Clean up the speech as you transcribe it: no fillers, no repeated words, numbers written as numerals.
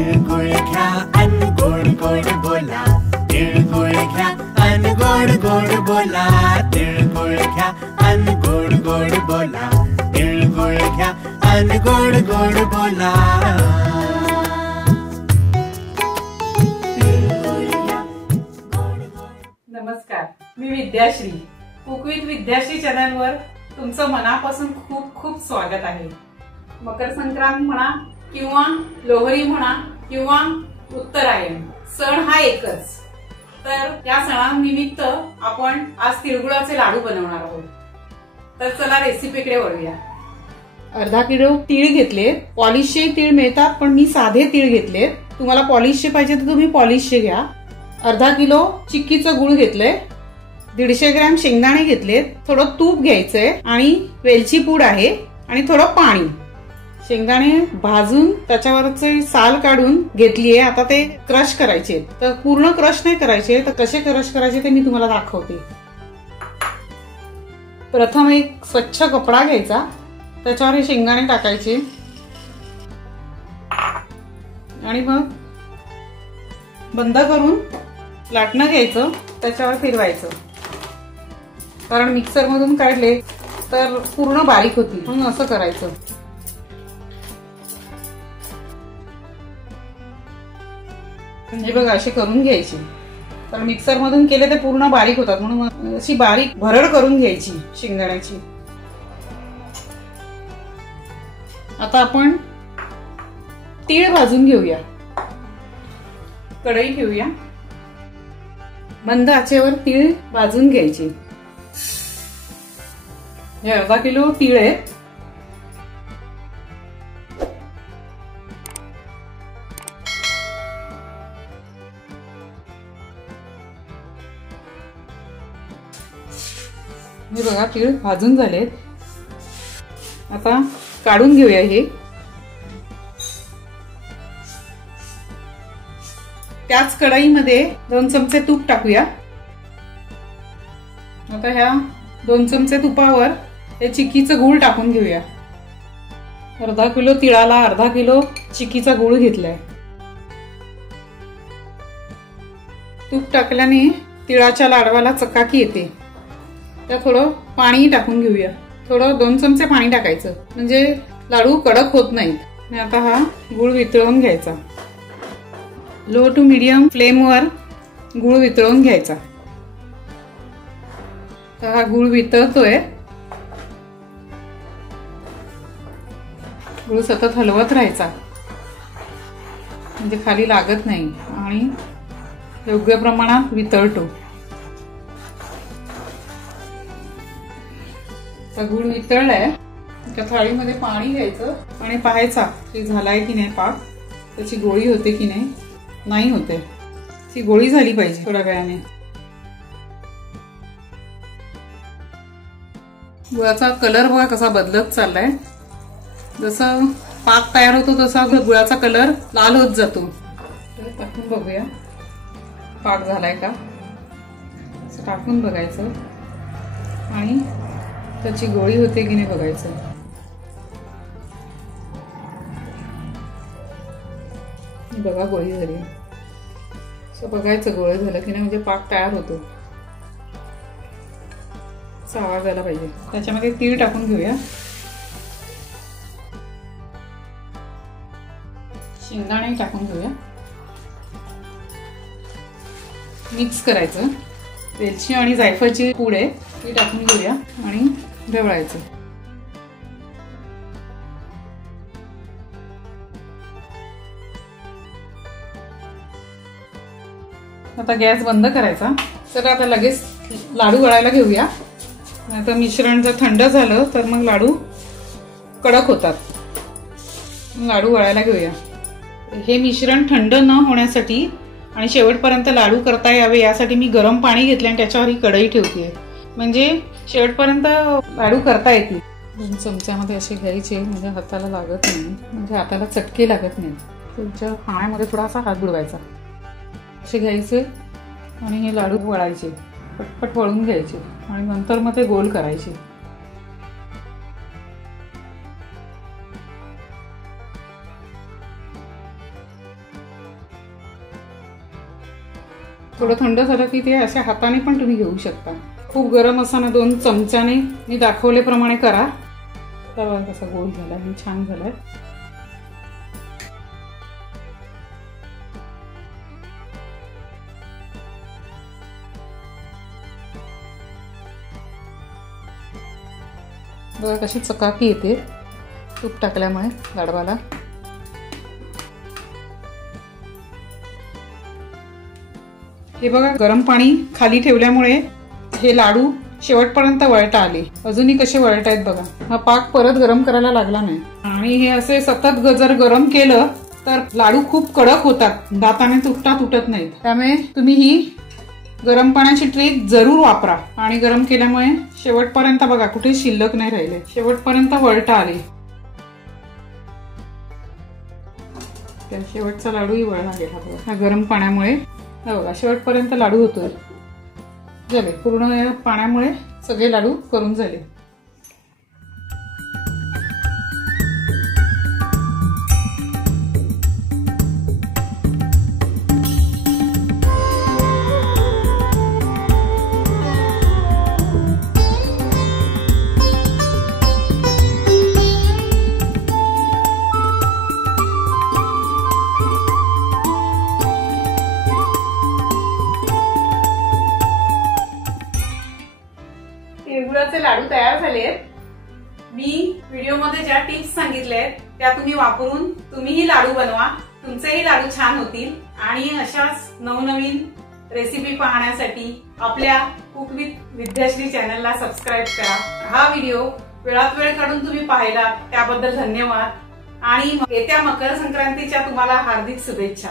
तिळगुळ घ्या अन गोड गोड बोला, तिळगुळ घ्या अन गोड गोड बोला, तिळगुळ घ्या अन गोड गोड बोला, तिळगुळ घ्या अन गोड गोड बोला। नमस्कार, मी विद्याश्री। कुक विथ विद्याश्री चॅनलवर तुमचं मनापासून खूप खूप स्वागत आहे। मकर संक्रांत म्हणा किंवा लोहरी म्हणा किंवा उत्तरायण, सण हा एकच। तर या सणानिमित्त आपण आज तिळगुळाचे लाडू बनवणार आहोत। तर चला रेसिपीकडे वळूया। अर्धा किलो तीळ घेतले, पॉलिशचे तीळ मिळतात पण मी साधे तीळ घेतले। तुम्हाला पॉलिशचे पाहिजे तर तुम्ही पॉलिशचे घ्या। अर्धा किलो चिक्कीचं गुळ घेतलंय, 150 ग्रॅम शेंगदाणे घेतलेत, थोडं तूप घ्यायचंय आणि वेलची पूड आहे आणि थोडं पाणी। शेंगदाणे भाजून त्याच्यावरचे साल काढून घेतलीये। आता ते क्रश करायचे, तर पूर्ण क्रश नाही करायचे, तर कसे क्रश करायचे ते मी तुम्हाला दाखवते। प्रथम एक स्वच्छ कपडा घ्यायचा, त्याच्यावर हे शेंगदाणे टाकायचे आणि मग बंद करून लाटणं घ्यायचं, त्याच्यावर फिरवायचं, कारण मिक्सर मधून काढले तर पूर्ण बारीक होतील, म्हणून असं करायचं। म्हणजे बघा असे करून घ्यायचे, तर मिक्सर मधून केले ते पूर्ण बारीक होतात, म्हणून अशी बारीक भरड करून घ्यायची शेंगदाण्याची। आता आपण तीळ भाजून घेऊया। कढई ठेवूया, मंद आचेवर तीळ भाजून घ्यायचे। हे अर्धा किलो तीळ आहेत। हे बघा तीळ भाजून झालेत। आता काढून घेऊया हे। त्याच कढईमध्ये 2 चमचे तूप टाकूया। आता ह्या 2 चमचे तुपावर हे चिक्कीचं गूळ टाकून घेऊया। अर्धा किलो तिळाला अर्धा किलो चिक्कीचा गूळ घेतलाय। तूप टाकल्याने तिळाच्या लाडवाला चकाकी येते। त्यात थोडं पाणी टाकून घेऊया, थोडं 2 चमचे पाणी टाकायचं, म्हणजे लाडू कडक होत नाहीत। आता हा गूळ वितळवून घ्यायचा, लो टू मीडियम फ्लेमवर गूळ वितळवून घ्यायचा। तर हा गूळ वितळतोय, गूळ सतत हलवत राहायचा, म्हणजे खाली लागत नाही आणि योग्य प्रमाणात वितळतो। तर गूळ वितळलाय, एका थाळीमध्ये पाणी घ्यायचं आणि पाहायचा की झालाय की नाही पाक, त्याची गोळी होते की नाही। नाही होते, ती गोळी झाली पाहिजे थोड्या वेळाने। गुळाचा कलर बघा कसा बदलत चाललाय, जसं पाक तयार होतो तसा गुळाचा कलर लाल होत जातो। टाकून बघूया पाक झालाय का, असं टाकून बघायचं आणि त्याची गोळी होते की नाही बघायचं। बघा गोळी झाली, असं बघायचं गोळी झालं की नाही, म्हणजे पाक तयार होतो। असा आवाज आला पाहिजे। त्याच्यामध्ये तीळ टाकून घेऊया, शेंगदाणे टाकून घेऊया, मिक्स करायचं। वेलची आणि जायफळची पूड आहे ती टाकून घेऊया आणि ढवळायचं। आता गॅस बंद करायचा। तर आता लगेच लाडू वळायला घेऊया, नाहीतर मिश्रण जर थंड झालं तर मग लाडू कडक होतात। लाडू वळायला घेऊया। हे मिश्रण थंड न होण्यासाठी आणि शेवटपर्यंत लाडू करता यावे यासाठी मी गरम पाणी घेतले आणि त्याच्यावर ही कढई ठेवते, म्हणजे शेवटपर्यंत लाडू करता येतील। 2 चमच्यामध्ये असे घ्यायचे, म्हणजे हाताला लागत नाही, म्हणजे हाताला चटके लागत नाही। तुमच्या पाण्यामध्ये थोडासा हात बुडवायचा, असे घ्यायचे आणि हे लाडू वळायचे, पटपट वळून घ्यायचे आणि नंतर मग ते गोल करायचे। थोडं थंड झालं की ते अशा हाताने पण तुम्ही घेऊ शकता. खूप गरम असताना 2 चमच्याने मी दाखवल्याप्रमाणे करा. तर कसा गोल झाला आणि छान झालाय. बघा कशी चकाकी येते तूप टाकल्यामुळे लाडवाला. हे बघा गरम पाणी खाली ठेवल्यामुळे हे लाडू शेवटपर्यंत वळता आले. अजूनही कसे वळतायत बघा. हा पाक परत गरम करायला लागला नाही. आणि हे असे सतत जर गरम केलं तर लाडू खूप कडक होतात, दाताने तुटत नाहीत. त्यामुळे तुम्ही ही गरम पाण्याची ट्रिक जरूर वापरा. आणि गरम केल्यामुळे शेवटपर्यंत बघा कुठे शिल्लक नाही राहिले, शेवटपर्यंत वळता आले. शेवटचा लाडूही वळला गेला बघा गरम पाण्यामुळे. बघा शेवटपर्यंत लाडू होतोय. झाले पूर्ण पाण्यामुळे सगळे लाडू करून झाले. तिळगुळाचे लाडू तयार झालेत. मी व्हिडिओमध्ये ज्या टिप्स सांगितल्यात त्या तुम्ही वापरून तुम्हीही लाडू बनवा. तुमचेही लाडू छान होतील. आणि अशाच नवनवीन रेसिपी पाहण्यासाठी आपल्या कुक विथ विद्याश्री चॅनलला सबस्क्राईब करा. हा व्हिडिओ वेळात वेळ काढून तुम्ही पाहिला त्याबद्दल धन्यवाद. आणि येत्या मकर संक्रांतीच्या तुम्हाला हार्दिक शुभेच्छा.